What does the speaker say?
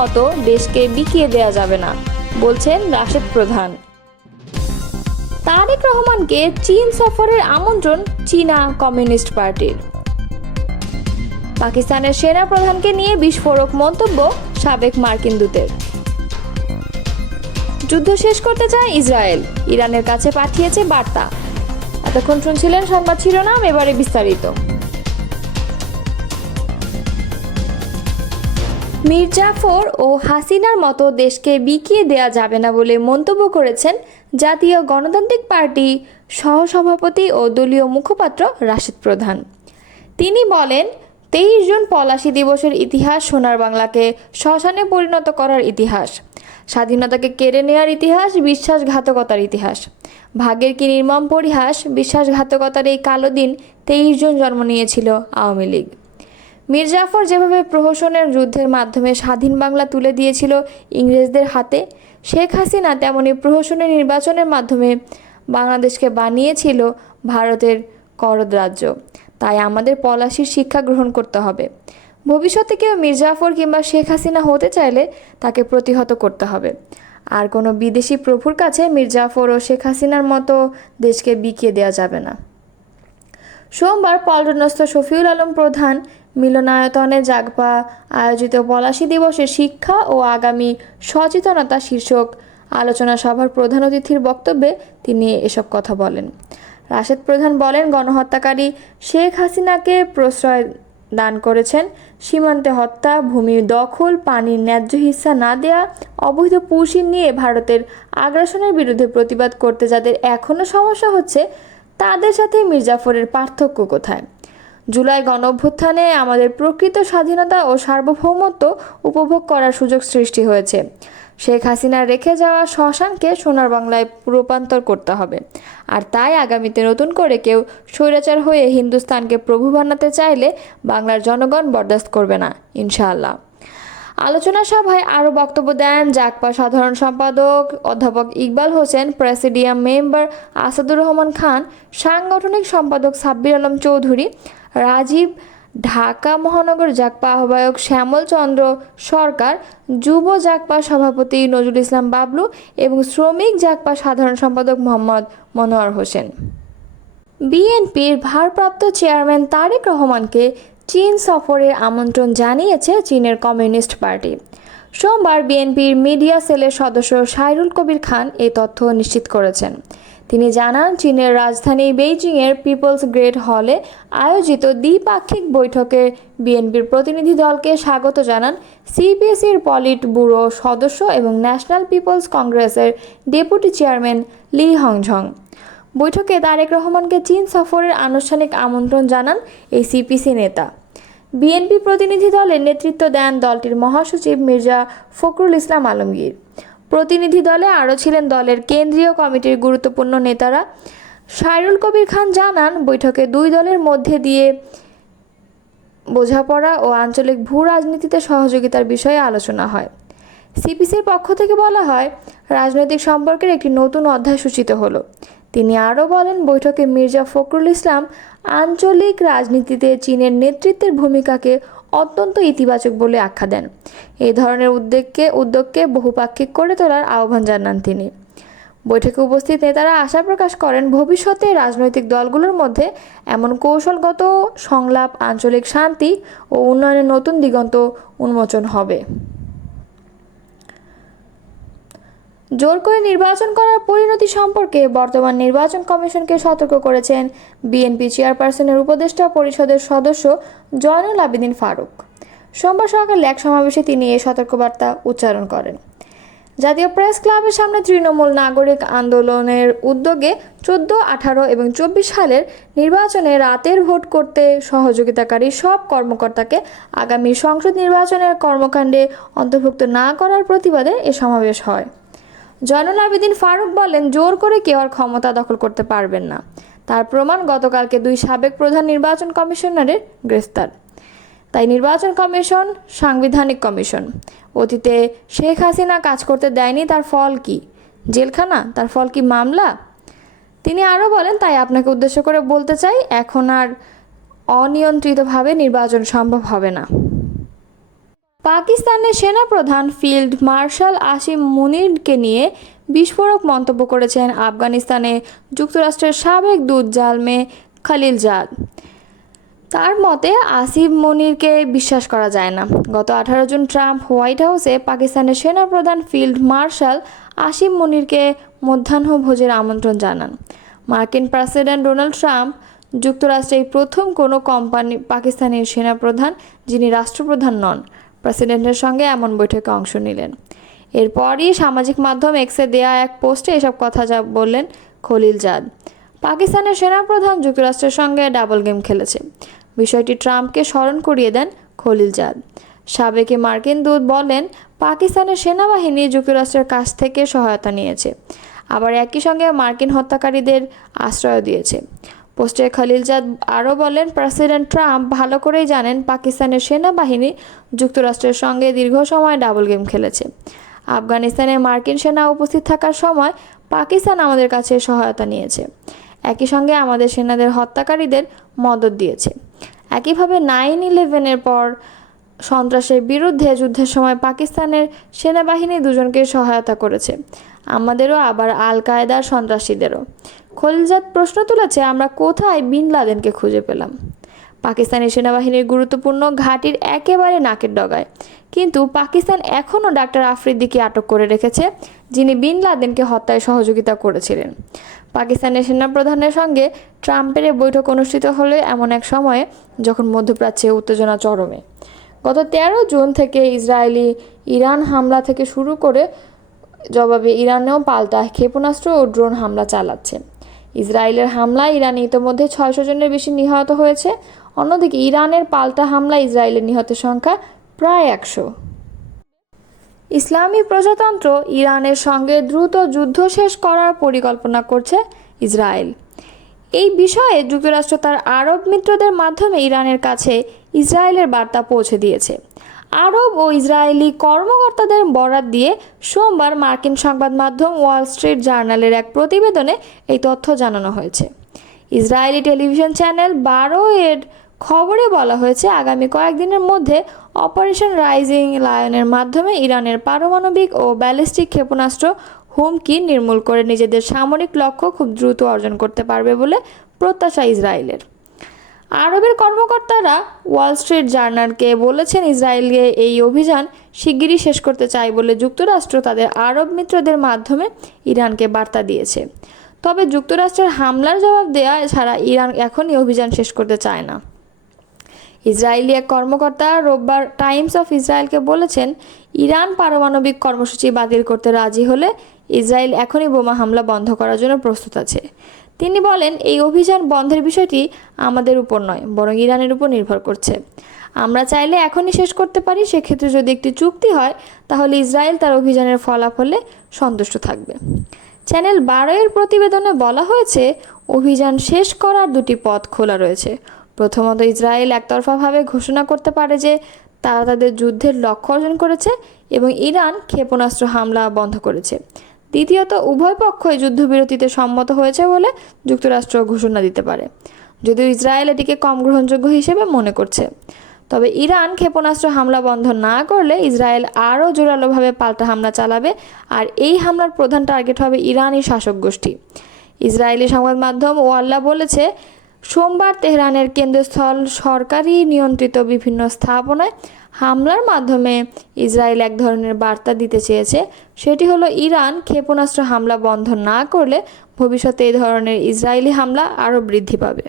মতো দেশকে বিকিয়ে দেয়া যাবে না, বলছেন রাশেদ প্রধান। তারেক রহমানকে চীন সফরের আমন্ত্রণ চীনা কমিউনিস্ট পার্টির। পাকিস্তানের সেনা প্রধানকে নিয়ে বিস্ফোরক মন্তব্য সাবেক মার্কিন দূতের। যুদ্ধ শেষ করতে চায় ইসরায়েল, ইরানের কাছে পাঠিয়েছে বার্তা। এতক্ষণ শুনছিলেন সংবাদ শিরোনাম, এবারে বিস্তারিত। মীর জাফর ও হাসিনার মতো দেশকে বিকিয়ে দেয়া যাবে না বলে মন্তব্য করেছেন জাতীয় গণতান্ত্রিক পার্টি সহসভাপতি ও দলীয় মুখপাত্র রাশেদ প্রধান। তিনি বলেন, 23 জুন পলাশী দিবসের ইতিহাস সোনার বাংলাকে শ্মশানে পরিণত করার ইতিহাস, স্বাধীনতাকে কেড়ে নেওয়ার ইতিহাস, বিশ্বাসঘাতকতার ইতিহাস। ভাগ্যের কি নির্মম পরিহাস, বিশ্বাসঘাতকতার এই কালো দিন 23 জুন জন্ম নিয়েছিল আওয়ামী লীগ। মীর জাফর যেভাবে প্রহসনের যুদ্ধের মাধ্যমে স্বাধীন বাংলা তুলে দিয়েছিল ইংরেজদের হাতে, শেখ হাসিনা তেমনি প্রহসনের নির্বাচনের মাধ্যমে বাংলাদেশকে বানিয়েছিল ভারতের করদ রাজ্য। তাই আমাদের পলাশির শিক্ষা গ্রহণ করতে হবে। ভবিষ্যতে কেউ মীর জাফর কিংবা শেখ হাসিনা হতে চাইলে তাকে প্রতিহত করতে হবে। আর কোনো বিদেশি প্রভুর কাছে মীর জাফর ও শেখ হাসিনার মতো দেশকে বিকিয়ে দেওয়া যাবে না। সোমবার পল্টনস্থ শফিউল আলম প্রধান মিলনায়তনে জাগপা আয়োজিত পলাশী দিবসে শিক্ষা ও আগামী সচেতনতা শীর্ষক আলোচনা সভার প্রধান অতিথির বক্তব্যে তিনি এসব কথা বলেন। রাশেদ প্রধান বলেন, গণহত্যাকারী শেখ হাসিনাকে প্রশ্রয় দান করেছেন, সীমান্তে হত্যা, ভূমির দখল, পানির ন্যায্য হিস্সা না দেয়া, অবৈধ পুশিন নিয়ে ভারতের আগ্রাসনের বিরুদ্ধে প্রতিবাদ করতে যাদের এখনও সমস্যা হচ্ছে, তাদের সাথে মীর জাফরের পার্থক্য কোথায়? জুলাই গণঅভ্যুত্থানে আমাদের প্রকৃত স্বাধীনতা ও সার্বভৌমত্ব উপভোগ করার সুযোগ সৃষ্টি হয়েছে। শেখ হাসিনার রেখে যাওয়া শ্মশানকে সোনার বাংলায় রূপান্তর করতে হবে। আর তাই আগামীতে নতুন করে কেউ স্বৈরাচার হয়ে হিন্দুস্তানকে প্রভু বানাতে চাইলে বাংলার জনগণ বরদাস্ত করবে না, ইনশাআল্লাহ। আলোচনা সভায় আরও বক্তব্য দেন জাগপা সাধারণ সম্পাদক অধ্যাপক ইকবাল হোসেন, প্রেসিডিয়াম মেম্বার আসাদুর রহমান খান, সাংগঠনিক সম্পাদক সাব্বির আলম চৌধুরী, রাজীব, ঢাকা মহানগর জাগপা আহ্বায়ক শ্যামল চন্দ্র সরকার, যুব জাগপা সভাপতি নজরুল ইসলাম বাবলু এবং শ্রমিক জাগপা সাধারণ সম্পাদক মোহাম্মদ মনোয়ার হোসেন। বিএনপির ভারপ্রাপ্ত চেয়ারম্যান তারেক রহমানকে চীন সফরের আমন্ত্রণ জানিয়েছে চীনের কমিউনিস্ট পার্টি। সোমবার বিএনপির মিডিয়া সেলের সদস্য সাইরুল কবির খান এই তথ্য নিশ্চিত করেছেন। তিনি জানান, চীনের রাজধানী বেইজিংয়ের পিপলস গ্রেট হলে আয়োজিত দ্বিপাক্ষিক বৈঠকে বিএনপির প্রতিনিধি দলকে স্বাগত জানান সিপিএসির পলিট ব্যুরো সদস্য এবং ন্যাশনাল পিপলস কংগ্রেসের ডেপুটি চেয়ারম্যান লি হংঝং। বৈঠকে তারেক রহমানকে চীন সফরের আনুষ্ঠানিক আমন্ত্রণ জানান এই সিপিসি নেতা। বিএনপি প্রতিনিধি দলের নেতৃত্ব দেন দলটির মহাসচিব মির্জা ফখরুল ইসলাম আলমগীর। প্রতিনিধি দলে আরও ছিলেন দলের কেন্দ্রীয় কমিটির গুরুত্বপূর্ণ নেতারা। সাইরুল কবির খান জানান, বৈঠকে দুই দলের মধ্যে দিয়ে বোঝাপড়া ও আঞ্চলিক ভূ রাজনীতিতে সহযোগিতার বিষয়ে আলোচনা হয়। সিপিসির পক্ষ থেকে বলা হয়, রাজনৈতিক সম্পর্কের একটি নতুন অধ্যায় সূচিত হলো। তিনি আরও বলেন, বৈঠকে মির্জা ফখরুল ইসলাম আঞ্চলিক রাজনীতিতে চীনের নেতৃত্বের ভূমিকাকে অত্যন্ত ইতিবাচক বলে আখ্যা দেন। এই ধরনের উদ্যোগকে বহুপাক্ষিক করে তোলার আহ্বান জানান তিনি। বৈঠকে উপস্থিত নেতারা আশা প্রকাশ করেন, ভবিষ্যতে রাজনৈতিক দলগুলোর মধ্যে এমন কৌশলগত সংলাপ আঞ্চলিক শান্তি ও উন্নয়নের নতুন দিগন্ত উন্মোচন হবে। জোর করে নির্বাচন করার পরিণতি সম্পর্কে বর্তমান নির্বাচন কমিশনকে সতর্ক করেছেন বিএনপি চেয়ারপারসনের উপদেষ্টা পরিষদের সদস্য জয়নুল আবেদিন ফারুক। সোমবার সকালে এক সমাবেশে তিনি এই সতর্কবার্তা উচ্চারণ করেন। জাতীয় প্রেস ক্লাবের সামনে তৃণমূল নাগরিক আন্দোলনের উদ্যোগে 14, 18 এবং 24 সালের নির্বাচনে রাতের ভোট করতে সহযোগিতাকারী সব কর্মকর্তাকে আগামী সংসদ নির্বাচনের কর্মকাণ্ডে অন্তর্ভুক্ত না করার প্রতিবাদে এ সমাবেশ হয়। জয়নুল আবেদিন ফারুক বলেন, জোর করে কেউ আর ক্ষমতা দখল করতে পারবেন না। তার প্রমাণ গতকালকে 2 সাবেক প্রধান নির্বাচন কমিশনারের গ্রেফতার। তাই নির্বাচন কমিশন সাংবিধানিক কমিশন। অতীতে শেখ হাসিনা কাজ করতে দেয়নি, তার ফল কি? জেলখানা? তার ফল কি মামলা? তিনি আরও বলেন, তাই আপনাকে উদ্দেশ্য করে বলতে চাই, এখন আর অনিয়ন্ত্রিতভাবে নির্বাচন সম্ভব হবে না। পাকিস্তানের সেনাপ্রধান ফিল্ড মার্শাল আসিম মুনিরকে নিয়ে বিস্ফোরক মন্তব্য করেছেন আফগানিস্তানে যুক্তরাষ্ট্রের সাবেক দূত জালমে খলিলজাদ। তার মতে আসিম মুনিরকে বিশ্বাস করা যায় না। গত 18 জুন ট্রাম্প হোয়াইট হাউসে পাকিস্তানের সেনাপ্রধান ফিল্ড মার্শাল আসিম মুনিরকে মধ্যাহ্নভোজের আমন্ত্রণ জানান। মার্কিন প্রেসিডেন্ট ডোনাল্ড ট্রাম্প যুক্তরাষ্ট্রের প্রথম কোনো পাকিস্তানের সেনাপ্রধান যিনি রাষ্ট্রপ্রধান নন প্রেসিডেন্টের সঙ্গে এমন বৈঠকে অংশ নিলেন। এরপরই সামাজিক মাধ্যম এক্সে দেয়া এক পোস্টে এসব কথা বললেন খলিলজাদ। পাকিস্তানের সেনাপ্রধান যুক্তরাষ্ট্রের সঙ্গে ডাবল গেম খেলেছে, বিষয়টি ট্রাম্পকে স্মরণ করিয়ে দেন খলিলজাদ। সাবেক মার্কিন দূত বলেন, পাকিস্তানের সেনাবাহিনী যুক্তরাষ্ট্রের কাছ থেকে সহায়তা নিয়েছে, আবার একই সঙ্গে মার্কিন হত্যাকারীদের আশ্রয় দিয়েছে। পোস্টে খলিলজাদ আরও বলেন, প্রেসিডেন্ট ট্রাম্প ভালো করেই জানেন পাকিস্তানের সেনাবাহিনী যুক্তরাষ্ট্রের সঙ্গে দীর্ঘ সময় ডাবল গেম খেলেছে। আফগানিস্তানে মার্কিন সেনা উপস্থিত থাকার সময় পাকিস্তান আমাদের কাছে সহায়তা নিয়েছে, একই সঙ্গে আমাদের সেনাদের হত্যাকারীদের মদদ দিয়েছে। একইভাবে 9/11-এর পর সন্ত্রাসের বিরুদ্ধে যুদ্ধের সময় পাকিস্তানের সেনাবাহিনী দুজনকে সহায়তা করেছে, আমাদেরও আবার আল কায়দার সন্ত্রাসীদেরও। খলিলজাদ প্রশ্ন তুলেছে, আমরা কোথায় বিন লাদেনকে খুঁজে পেলাম? পাকিস্তানি সেনাবাহিনীর গুরুত্বপূর্ণ ঘাঁটির একেবারে নাকের ডগায়, কিন্তু পাকিস্তান এখনও ডাক্তার আফ্রিদিকে আটক করে রেখেছে, যিনি বিন লাদেনকে হত্যায় সহযোগিতা করেছিলেন। পাকিস্তানের সেনাপ্রধানের সঙ্গে ট্রাম্পের বৈঠক অনুষ্ঠিত হলে এমন এক সময়ে যখন মধ্যপ্রাচ্যে উত্তেজনা চরমে। গত 13 জুন থেকে ইসরায়েলি ইরান হামলা থেকে শুরু করে জবাবে ইরানেও পাল্টা ক্ষেপণাস্ত্র ও ড্রোন হামলা চালাচ্ছে। ইসরায়েলের হামলায় ইরানে ইতোমধ্যে 600 জনের বেশি নিহত হয়েছে। অন্যদিকে ইরানের পাল্টা হামলায় ইসরায়েলের নিহতের সংখ্যা প্রায় 100। ইসলামী প্রজাতন্ত্র ইরানের সঙ্গে দ্রুত যুদ্ধ শেষ করার পরিকল্পনা করছে ইসরায়েল। এই বিষয়ে যুক্তরাষ্ট্র তার আরব মিত্রদের মাধ্যমে ইরানের কাছে ইসরায়েলের বার্তা পৌঁছে দিয়েছে। আরব ও ইসরায়েলি কর্মকর্তাদের বরাত দিয়ে সোমবার মার্কিন সংবাদ মাধ্যম ওয়াল স্ট্রিট জার্নালের এক প্রতিবেদনে এই তথ্য জানানো হয়েছে। ইসরায়েলি টেলিভিশন চ্যানেল 12-এর খবরে বলা হয়েছে, আগামী কয়েকদিনের মধ্যে অপারেশন রাইজিং লায়নের মাধ্যমে ইরানের পারমাণবিক ও ব্যালিস্টিক ক্ষেপণাস্ত্র হুমকি নির্মূল করে নিজেদের সামরিক লক্ষ্য খুব দ্রুত অর্জন করতে পারবে বলে প্রত্যাশা ইসরায়েলের। আরবের কর্মকর্তারা ওয়াল স্ট্রিট জার্নালকে বলেছেন, ইসরায়েলকে এই অভিযান শিগগিরই শেষ করতে চায় বলে যুক্তরাষ্ট্র তাদের আরব মিত্রদের মাধ্যমে ইরানকে বার্তা দিয়েছে। তবে যুক্তরাষ্ট্রের হামলার জবাব দেওয়া ছাড়া ইরান এখনই অভিযান শেষ করতে চায় না। ইসরায়েলি এক কর্মকর্তা রোববার টাইমস অফ ইসরায়েলকে বলেছেন, ইরান পারমাণবিক কর্মসূচি বাতিল করতে রাজি হলে ইসরায়েল এখনই বোমা হামলা বন্ধ করার জন্য প্রস্তুত আছে। তিনি বলেন, এই অভিযান বন্ধের বিষয়টি আমাদের উপর নয়, বরং ইরানের উপর নির্ভর করছে। আমরা চাইলে এখনই শেষ করতে পারি। সেক্ষেত্রে যদি একটি চুক্তি হয় তাহলে ইসরায়েল তার অভিযানের ফলাফলে সন্তুষ্ট থাকবে। চ্যানেল 12-এর প্রতিবেদনে বলা হয়েছে, অভিযান শেষ করার দুটি পথ খোলা রয়েছে। প্রথমত, ইসরায়েল একতরফাভাবে ঘোষণা করতে পারে যে তারা তাদের যুদ্ধের লক্ষ্য অর্জন করেছে এবং ইরান ক্ষেপণাস্ত্র হামলা বন্ধ করেছে। দ্বিতীয়ত, উভয় পক্ষই যুদ্ধবিরতিতে সম্মত হয়েছে বলে যুক্তরাষ্ট্র ঘোষণা দিতে পারে, যদিও ইসরায়েল এটিকে কম গ্রহণযোগ্য হিসেবে মনে করছে। তবে ইরান ক্ষেপণাস্ত্র হামলা বন্ধ না করলে ইসরায়েল আরও জোরালোভাবে পাল্টা হামলা চালাবে, আর এই হামলার প্রধান টার্গেট হবে ইরানি শাসক গোষ্ঠী। ইসরায়েলি সংবাদ মাধ্যম ওয়াল্লা বলেছে, সোমবার তেহরানের কেন্দ্রস্থল সরকারি নিয়ন্ত্রিত বিভিন্ন স্থাপনায় হামলার মাধ্যমে ইসরায়েল এক ধরনের বার্তা দিতে চেয়েছে। সেটি হলো, ইরান ক্ষেপণাস্ত্র হামলা বন্ধ না করলে ভবিষ্যতে এই ধরনের ইসরায়েলি হামলা আরও বৃদ্ধি পাবে।